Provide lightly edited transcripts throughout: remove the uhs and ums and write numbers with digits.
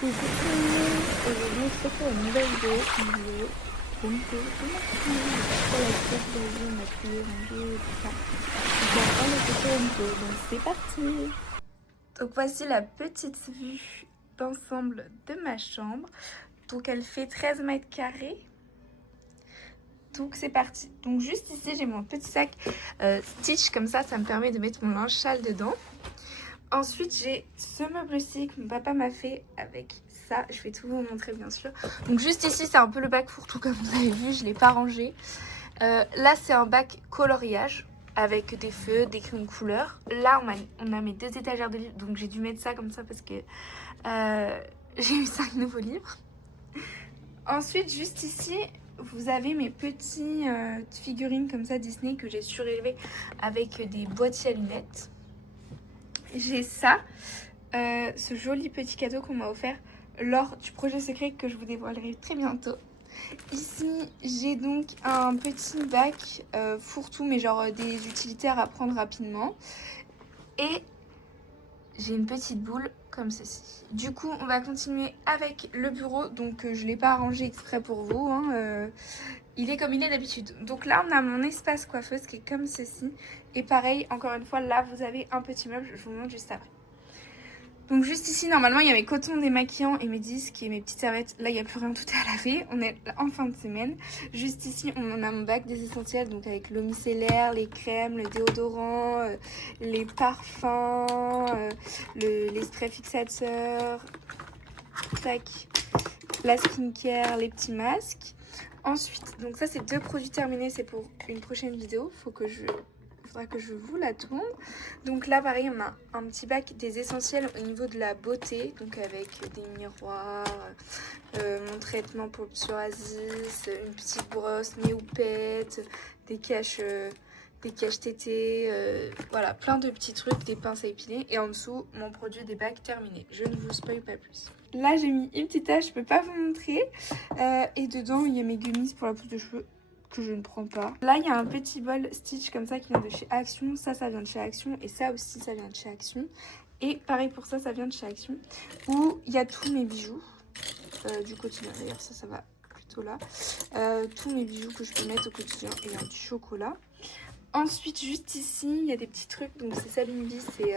Coucou, aujourd'hui c'est pour une nouvelle vidéo. Donc je m'appelle pour la tête de la vie, on a pu ranger et tout ça. Donc on va faire les photos un peu, donc c'est parti. Donc voici la petite vue d'ensemble de ma chambre. Donc elle fait 13 mètres carrés. Donc c'est parti. Donc juste ici j'ai mon petit sac Stitch, comme ça me permet de mettre mon linge sale dedans. Ensuite, j'ai ce meuble-ci que mon papa m'a fait avec ça. Je vais tout vous montrer, bien sûr. Donc juste ici, c'est un peu le bac fourre-tout, comme vous avez vu. Je ne l'ai pas rangé. Là, c'est un bac coloriage avec des feux, des crayons de couleur. Là, on a mes 2 étagères de livres. Donc j'ai dû mettre ça comme ça parce que j'ai eu 5 nouveaux livres. Ensuite, juste ici, vous avez mes petites figurines comme ça Disney que j'ai surélevées avec des boîtiers à lunettes. J'ai ça, ce joli petit cadeau qu'on m'a offert lors du projet secret que je vous dévoilerai très bientôt. Ici, j'ai donc un petit bac fourre-tout, mais genre des utilitaires à prendre rapidement. Et j'ai une petite boule comme ceci. Du coup, on va continuer avec le bureau. Donc, je ne l'ai pas arrangé exprès pour vous, hein, il est comme il est d'habitude. Donc là, on a mon espace coiffeuse qui est comme ceci. Et pareil, encore une fois, là, vous avez un petit meuble. Je vous montre juste après. Donc juste ici, normalement, il y a mes cotons démaquillants et mes disques et mes petites serviettes. Là, il n'y a plus rien, tout est à laver. On est en fin de semaine. Juste ici, on a mon bac des essentiels, donc avec l'eau micellaire, les crèmes, le déodorant, les parfums, les sprays fixateurs, tac, la skincare, les petits masques. Ensuite, donc ça, c'est 2 produits terminés, c'est pour une prochaine vidéo. Faudra que je vous la tourne. Donc là pareil, on a un petit bac des essentiels au niveau de la beauté, donc avec des miroirs, mon traitement pour le psoriasis, une petite brosse, mes houppettes, des caches tétés, voilà, plein de petits trucs, des pinces à épiler. Et en dessous, mon produit des bacs terminé. Je ne vous spoil pas plus. Là j'ai mis une petite tache, je peux pas vous montrer. Et dedans il y a mes gummies pour la pousse de cheveux que je ne prends pas. Là, il y a un petit bol Stitch comme ça qui vient de chez Action. Ça vient de chez Action. Et ça aussi, ça vient de chez Action. Et pareil pour ça, ça vient de chez Action. Où il y a tous mes bijoux du quotidien. D'ailleurs, ça va plutôt là. Tous mes bijoux que je peux mettre au quotidien. Et un petit chocolat. Ensuite, juste ici, il y a des petits trucs. Donc, c'est Sabine B. C'est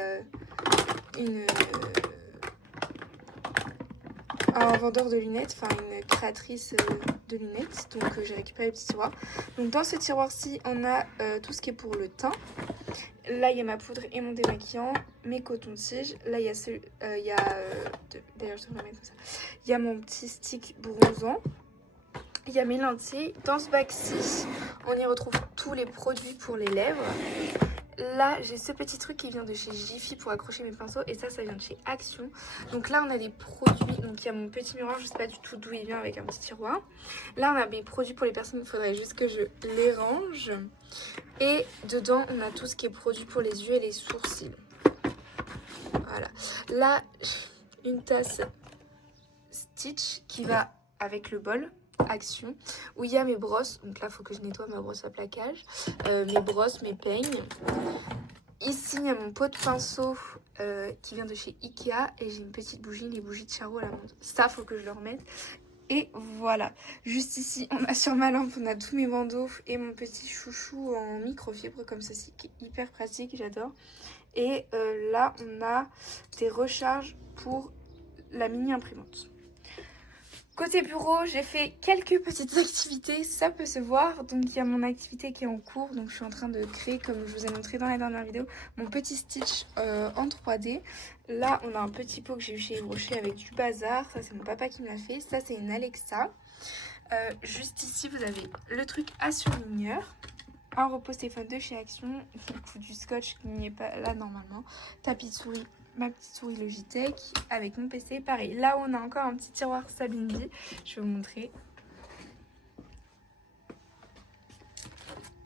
un vendeur de lunettes, enfin une créatrice de lunettes. Donc j'ai récupéré le petit tiroir. Donc dans ce tiroir-ci, on a tout ce qui est pour le teint. Là, il y a ma poudre et mon démaquillant, mes cotons-tiges. Là, il y a d'ailleurs, je devrais mettre ça. Il y a mon petit stick bronzant. Il y a mes lentilles. Dans ce bac-ci, on y retrouve tous les produits pour les lèvres. Là, j'ai ce petit truc qui vient de chez Jiffy pour accrocher mes pinceaux. Et ça vient de chez Action. Donc là, on a des produits. Donc il y a mon petit miroir. Je sais pas du tout d'où il vient avec un petit tiroir. Là, on a mes produits pour les personnes. Il faudrait juste que je les range. Et dedans, on a tout ce qui est produit pour les yeux et les sourcils. Voilà. Là, une tasse Stitch qui va avec le bol Action, où il y a mes brosses. Donc là, il faut que je nettoie ma brosse à plaquage, mes brosses, mes peignes. Ici, il y a mon pot de pinceau qui vient de chez Ikea. Et j'ai une petite bougie, les bougies de Charo à la menthe. Ça, faut que je le remette. Et voilà. Juste ici, on a sur ma lampe, on a tous mes bandeaux et mon petit chouchou en microfibre comme ceci, qui est hyper pratique, j'adore. Et là, on a des recharges pour la mini imprimante. Côté bureau, j'ai fait quelques petites activités, ça peut se voir. Donc il y a mon activité qui est en cours, donc je suis en train de créer, comme je vous ai montré dans la dernière vidéo, mon petit Stitch en 3D. Là, on a un petit pot que j'ai eu chez Yves Rocher avec du bazar, ça c'est mon papa qui me l'a fait. Ça c'est une Alexa. Juste ici, vous avez le truc à surligneur, un repose téléphone de chez Action, du scotch qui n'y est pas là normalement, tapis de souris, ma petite souris Logitech avec mon PC. Pareil, là où on a encore un petit tiroir Sabine B, je vais vous montrer.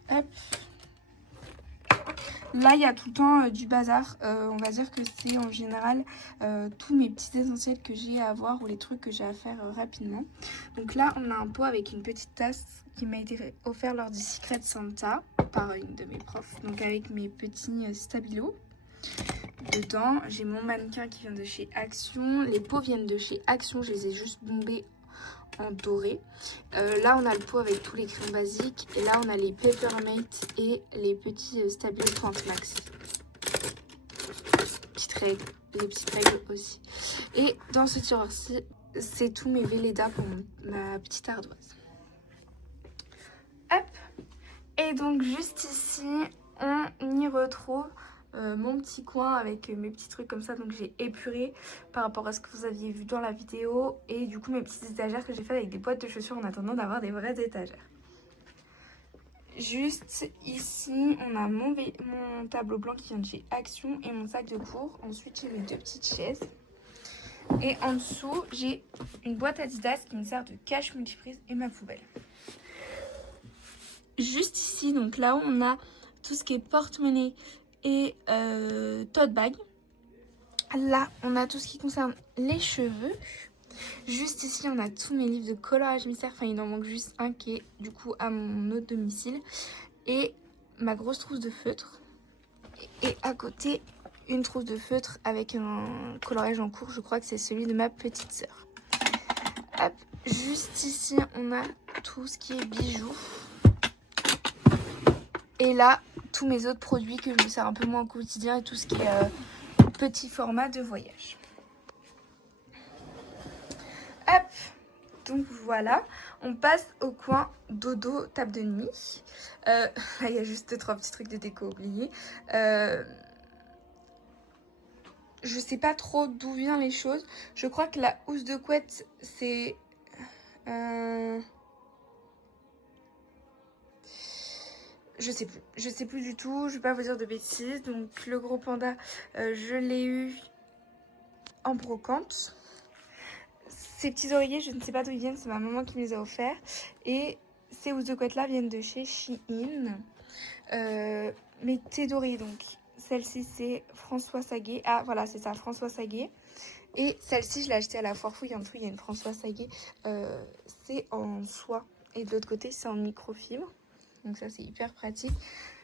Hop. Là, il y a tout le temps du bazar. On va dire que c'est en général tous mes petits essentiels que j'ai à avoir ou les trucs que j'ai à faire rapidement. Donc là, on a un pot avec une petite tasse qui m'a été offert lors du Secret Santa par une de mes profs. Donc avec mes petits stabilos. dedans. J'ai mon mannequin qui vient de chez Action. Les pots viennent de chez Action, je les ai juste bombés en doré. Là on a le pot avec tous les crayons basiques. Et là on a les Peppermate et les petits Stabilo Point Max. Les petites règles aussi. Et dans ce tiroir-ci, c'est tous mes Velleda pour ma petite ardoise. Hop. Et donc juste ici, on y retrouve mon petit coin avec mes petits trucs comme ça. Donc j'ai épuré par rapport à ce que vous aviez vu dans la vidéo. Et du coup mes petites étagères que j'ai fait avec des boîtes de chaussures en attendant d'avoir des vraies étagères. Juste ici, on a mon tableau blanc qui vient de chez Action et mon sac de cours. Ensuite, j'ai mes deux petites chaises. Et en dessous, j'ai une boîte Adidas qui me sert de cache multiprise et ma poubelle. Juste ici, donc là, on a tout ce qui est porte-monnaie et tote bag. Là, on a tout ce qui concerne les cheveux. Juste ici, on a tous mes livres de coloriage mystère. Enfin, il en manque juste un qui est du coup à mon autre domicile. Et ma grosse trousse de feutre. Et à côté, une trousse de feutre avec un coloriage en cours. Je crois que c'est celui de ma petite sœur. Hop, juste ici, on a tout ce qui est bijoux. Et là, tous mes autres produits que je me sers un peu moins au quotidien et tout ce qui est petit format de voyage. Hop, donc voilà, on passe au coin dodo, table de nuit. Là, il y a juste 3 petits trucs de déco oubliés. Je sais pas trop d'où viennent les choses. Je crois que la housse de couette, c'est... Je sais plus du tout, je vais pas vous dire de bêtises. Donc le gros panda, je l'ai eu en brocante. Ces petits oreillers, je ne sais pas d'où ils viennent, c'est ma maman qui me les a offerts. Et ces housses de couette là viennent de chez Shein. Mes thés d'oreiller, donc celle-ci c'est François Saguet. Ah voilà, c'est ça, François Saguet. Et celle-ci, je l'ai achetée à la foire fouille. En dessous, il y a une François Saguet. C'est en soie. Et de l'autre côté, c'est en microfibre. Donc ça, c'est hyper pratique.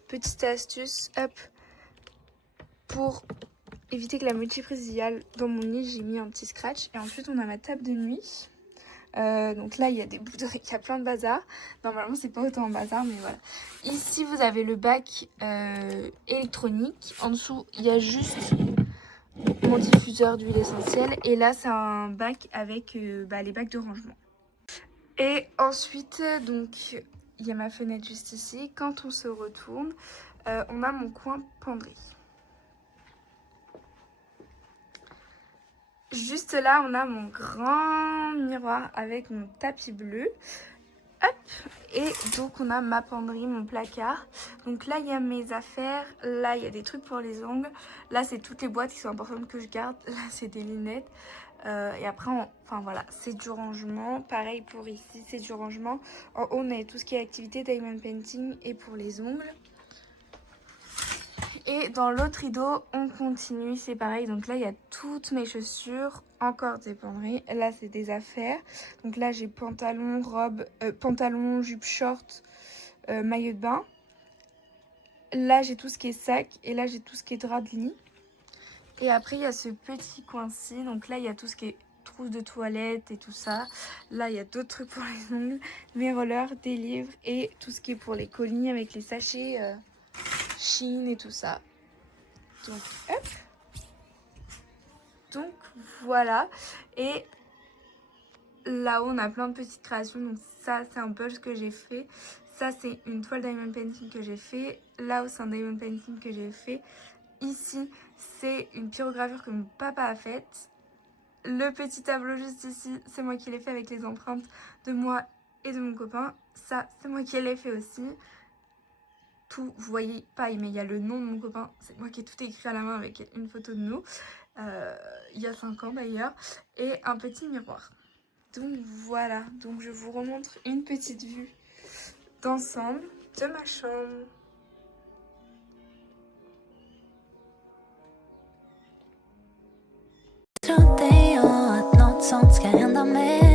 Petite astuce, hop, pour éviter que la multiprise y aille dans mon lit, j'ai mis un petit scratch. Et ensuite, on a ma table de nuit. Donc là, il y a des bouts de... il y a plein de bazar. Normalement, c'est pas autant en bazar, mais voilà. Ici, vous avez le bac électronique. En dessous, il y a juste mon diffuseur d'huile essentielle. Et là, c'est un bac avec les bacs de rangement. Et ensuite, donc, il y a ma fenêtre juste ici. Quand on se retourne, on a mon coin penderie. Juste là, on a mon grand miroir avec mon tapis bleu. Hop, et donc on a ma penderie, mon placard. Donc là, il y a mes affaires. Là, il y a des trucs pour les ongles. Là, c'est toutes les boîtes qui sont importantes que je garde. Là, c'est des lunettes. Et après, enfin voilà, c'est du rangement. Pareil pour ici, c'est du rangement. En haut, on a tout ce qui est activité diamond painting et pour les ongles. Et dans l'autre rideau, on continue, c'est pareil. Donc là, il y a toutes mes chaussures, encore des penderies. Là, c'est des affaires. Donc là, j'ai pantalon, robe, pantalon, jupe short, maillot de bain. Là, j'ai tout ce qui est sac. Et là, j'ai tout ce qui est drap de lit. Et après, il y a ce petit coin-ci. Donc là, il y a tout ce qui est trousse de toilette et tout ça. Là, il y a d'autres trucs pour les ongles, mes rollers, des livres et tout ce qui est pour les colis avec les sachets Shein et tout ça. Donc, hop. Donc, voilà. Et là-haut, on a plein de petites créations. Donc, ça, c'est un peu ce que j'ai fait. Ça, c'est une toile diamond painting que j'ai fait. Là-haut, c'est un diamond painting que j'ai fait. Ici, c'est une pyrogravure que mon papa a faite. Le petit tableau juste ici, c'est moi qui l'ai fait avec les empreintes de moi et de mon copain. Ça, c'est moi qui l'ai fait aussi. Tout, vous voyez pas, mais il y a le nom de mon copain. C'est moi qui ai tout écrit à la main avec une photo de nous. Il y a 5 ans d'ailleurs. Et un petit miroir. Donc voilà, donc je vous remontre une petite vue d'ensemble de ma chambre. Tror det och att något sånt ska hända mig.